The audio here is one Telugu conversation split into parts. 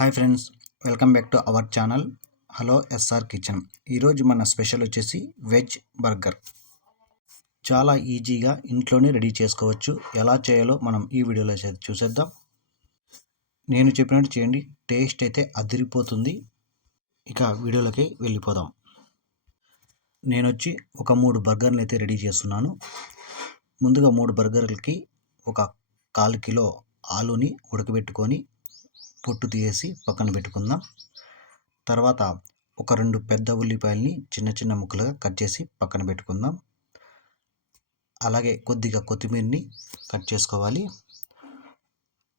Hi friends, welcome back to our channel hello SR kitchen. ఈరోజు మన స్పెషల్ వచ్చేసి వెజ్ బర్గర్. చాలా ఈజీగా ఇంట్లోనే రెడీ చేసుకోవచ్చు. ఎలా చేయాలో మనం ఈ వీడియోలో చూసేద్దాం. నేను చెప్పినట్టు చేయండి, టేస్ట్ అయితే అదిరిపోతుంది. ఇక వీడియోలోకి వెళ్ళిపోదాం. నేను వచ్చి ఒక 3 బర్గర్లు అయితే రెడీ చేస్తున్నాను. ముందుగా 3 బర్గర్లకి ఒక 1/4 కిలో ఆలూని ఉడకబెట్టుకొని పొట్టు తీసి పక్కన పెట్టుకుందాం. తర్వాత ఒక 2 పెద్ద ఉల్లిపాయలని చిన్న చిన్న ముక్కలుగా కట్ చేసి పక్కన పెట్టుకుందాం. అలాగే కొద్దిగా కొత్తిమీరని కట్ చేసుకోవాలి.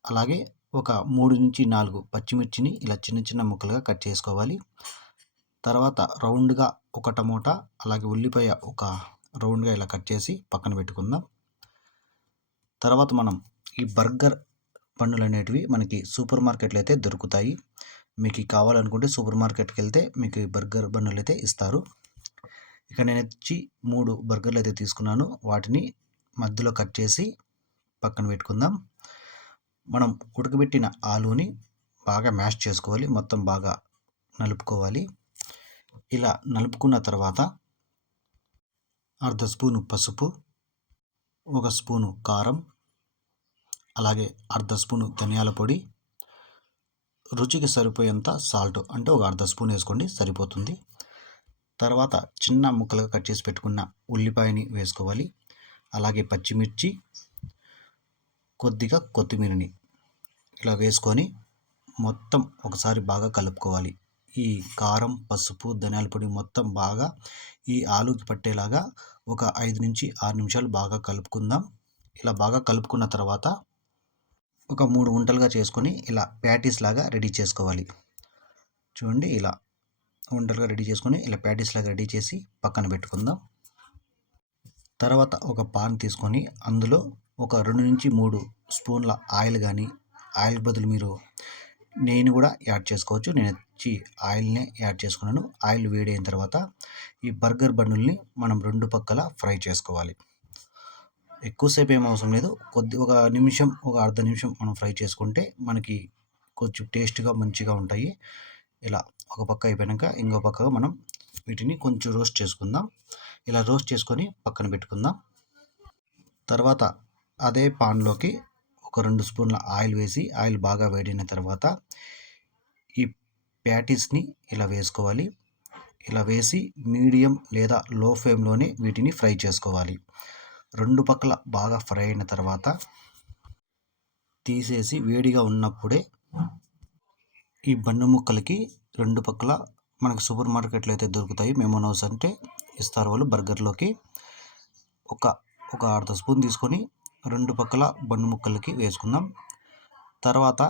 అలాగే ఒక 3 నుంచి 4 పచ్చిమిర్చిని ఇలా చిన్న చిన్న ముక్కలుగా కట్ చేసుకోవాలి. తర్వాత రౌండ్గా ఒక టమోటా, అలాగే ఉల్లిపాయ ఒక రౌండ్గా ఇలా కట్ చేసి పక్కన పెట్టుకుందాం. తర్వాత మనం ఈ బర్గర్ బన్నులు అనేటివి మనకి సూపర్ మార్కెట్లో అయితే దొరుకుతాయి. మీకు కావాలనుకుంటే సూపర్ మార్కెట్కి వెళ్తే మీకు ఈ బర్గర్ బన్నులు అయితే ఇస్తారు. ఇక నేను వచ్చి 3 బర్గర్లు అయితే తీసుకున్నాను. వాటిని మధ్యలో కట్ చేసి పక్కన పెట్టుకుందాం. మనం ఉడకబెట్టిన ఆలూని బాగా మ్యాష్ చేసుకోవాలి, మొత్తం బాగా నలుపుకోవాలి. ఇలా నలుపుకున్న తర్వాత 1/2 స్పూను పసుపు, 1 స్పూను కారం, అలాగే 1/2 స్పూను ధనియాల పొడి, రుచికి సరిపోయేంత సాల్ట్, అంటే ఒక 1/2 స్పూన్ వేసుకోండి సరిపోతుంది. తర్వాత చిన్న ముక్కలుగా కట్ చేసి పెట్టుకున్న ఉల్లిపాయని వేసుకోవాలి. అలాగే పచ్చిమిర్చి, కొద్దిగా కొత్తిమీరని ఇలా వేసుకొని మొత్తం ఒకసారి బాగా కలుపుకోవాలి. ఈ కారం, పసుపు, ధనియాల పొడి మొత్తం బాగా ఈ ఆలూకి పట్టేలాగా ఒక 5 నుంచి 6 నిమిషాలు బాగా కలుపుకుందాం. ఇలా బాగా కలుపుకున్న తర్వాత ఒక 3 ఉంటలుగా చేసుకొని ఇలా ప్యాటీస్ లాగా రెడీ చేసుకోవాలి. చూడండి, ఇలా ఉంటలుగా రెడీ చేసుకొని ఇలా ప్యాటీస్ లాగా రెడీ చేసి పక్కన పెట్టుకుందాం. తర్వాత ఒక పాన్ తీసుకొని అందులో ఒక 2 నుంచి 3 స్పూన్ల ఆయిల్, కానీ ఆయిల్ బదులు మీరు నెయ్యిని కూడా యాడ్ చేసుకోవచ్చు. నేను వచ్చి ఆయిల్నే యాడ్ చేసుకున్నాను. ఆయిల్ వేడి అయిన తర్వాత ఈ బర్గర్ బన్నుల్ని మనం 2 పక్కల ఫ్రై చేసుకోవాలి. ఎక్కువసేపు ఏం అవసరం లేదు, ఒక నిమిషం, ఒక 1/2 నిమిషం మనం ఫ్రై చేసుకుంటే మనకి కొంచెం టేస్ట్గా మంచిగా ఉంటాయి. ఇలా ఒక పక్క అయిపోయాక ఇంకో పక్కగా మనం వీటిని కొంచెం రోస్ట్ చేసుకుందాం. ఇలా రోస్ట్ చేసుకొని పక్కన పెట్టుకుందాం. తర్వాత అదే పాన్లోకి ఒక 2 స్పూన్ల ఆయిల్ వేసి, ఆయిల్ బాగా వేడిన తర్వాత ఈ ప్యాటీస్ని ఇలా వేసుకోవాలి. ఇలా వేసి మీడియం లేదా లో ఫ్లేమ్లోనే వీటిని ఫ్రై చేసుకోవాలి. 2 పక్కల బాగా ఫ్రై అయిన తర్వాత తీసేసి వేడిగా ఉన్నప్పుడే ఈ బన్ను ముక్కలకి 2 పక్కల మనకు సూపర్ మార్కెట్లో అయితే దొరుకుతాయి, మెమోనోస్ అంటే ఇస్తారు వాళ్ళు బర్గర్లోకి. ఒక 1/2 స్పూన్ తీసుకొని 2 పక్కల బన్ను ముక్కలకి వేసుకుందాం. తర్వాత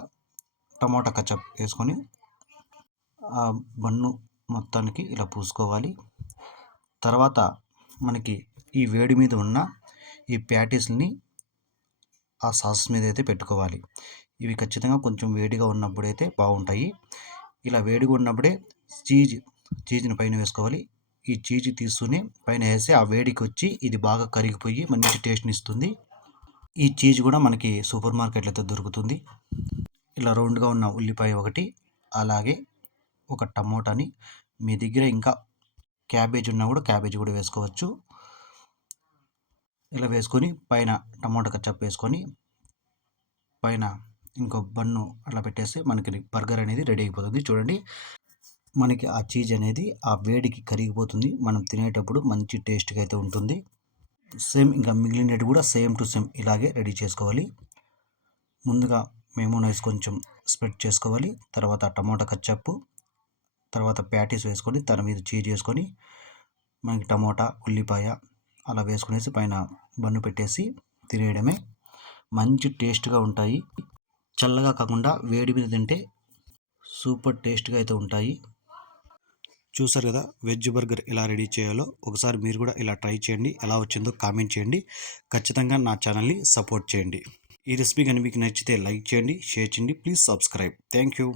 టమోటా కచప్ వేసుకొని ఆ బన్ను మొత్తానికి ఇలా పూసుకోవాలి. తర్వాత మనకి ఈ వేడి మీద ఉన్న ఈ ప్యాటీస్ని ఆ సాస్ మీద అయితే పెట్టుకోవాలి. ఇవి ఖచ్చితంగా కొంచెం వేడిగా ఉన్నప్పుడైతే బాగుంటాయి. ఇలా వేడిగా ఉన్నప్పుడే చీజ్ని పైన వేసుకోవాలి. ఈ చీజ్ తీసుకుని పైన వేసి ఆ వేడికి వచ్చి ఇది బాగా కరిగిపోయి మంచి టేస్ట్ని ఇస్తుంది. ఈ చీజ్ కూడా మనకి సూపర్ మార్కెట్లో అయితే దొరుకుతుంది. ఇలా రౌండ్గా ఉన్న ఉల్లిపాయ ఒకటి, అలాగే ఒక టమోటాని, మీ దగ్గర ఇంకా క్యాబేజ్ ఉన్నా కూడా క్యాబేజ్ కూడా వేసుకోవచ్చు. ఇలా వేసుకొని పైన టమోటా కచప్ వేసుకొని పైన ఇంకో బన్ను అట్లా పెట్టేస్తే మనకి బర్గర్ అనేది రెడీ అయిపోతుంది. చూడండి, మనకి ఆ చీజ్ అనేది ఆ వేడికి కరిగిపోతుంది. మనం తినేటప్పుడు మంచి టేస్ట్గా అయితే ఉంటుంది. సేమ్ ఇంకా మిగిలినవి కూడా సేమ్ టు సేమ్ ఇలాగే రెడీ చేసుకోవాలి. ముందుగా మెమోనైస్ కొంచెం స్ప్రెడ్ చేసుకోవాలి. తర్వాత టమోటా కచప్, తర్వాత ప్యాటీస్ వేసుకొని దాని మీద చీజ్ వేసుకొని మనకి టమోటా, ఉల్లిపాయ అలా వేసుకునేసి పైన బన్ను పెట్టేసి తినేయడమే. మంచి టేస్ట్గా ఉంటాయి. చల్లగా కాకుండా వేడి మీద తింటే సూపర్ టేస్ట్గా అయితే ఉంటాయి. చూసారు కదా, వెజ్ బర్గర్ ఎలా రెడీ చేయాలో. ఒకసారి మీరు కూడా ఇలా ట్రై చేయండి. ఎలా వచ్చిందో కామెంట్ చేయండి. ఖచ్చితంగా నా ఛానల్ని సపోర్ట్ చేయండి. ఈ రెసిపీ కానీ మీకు నచ్చితే లైక్ చేయండి, షేర్ చేయండి. Please subscribe. Thank you.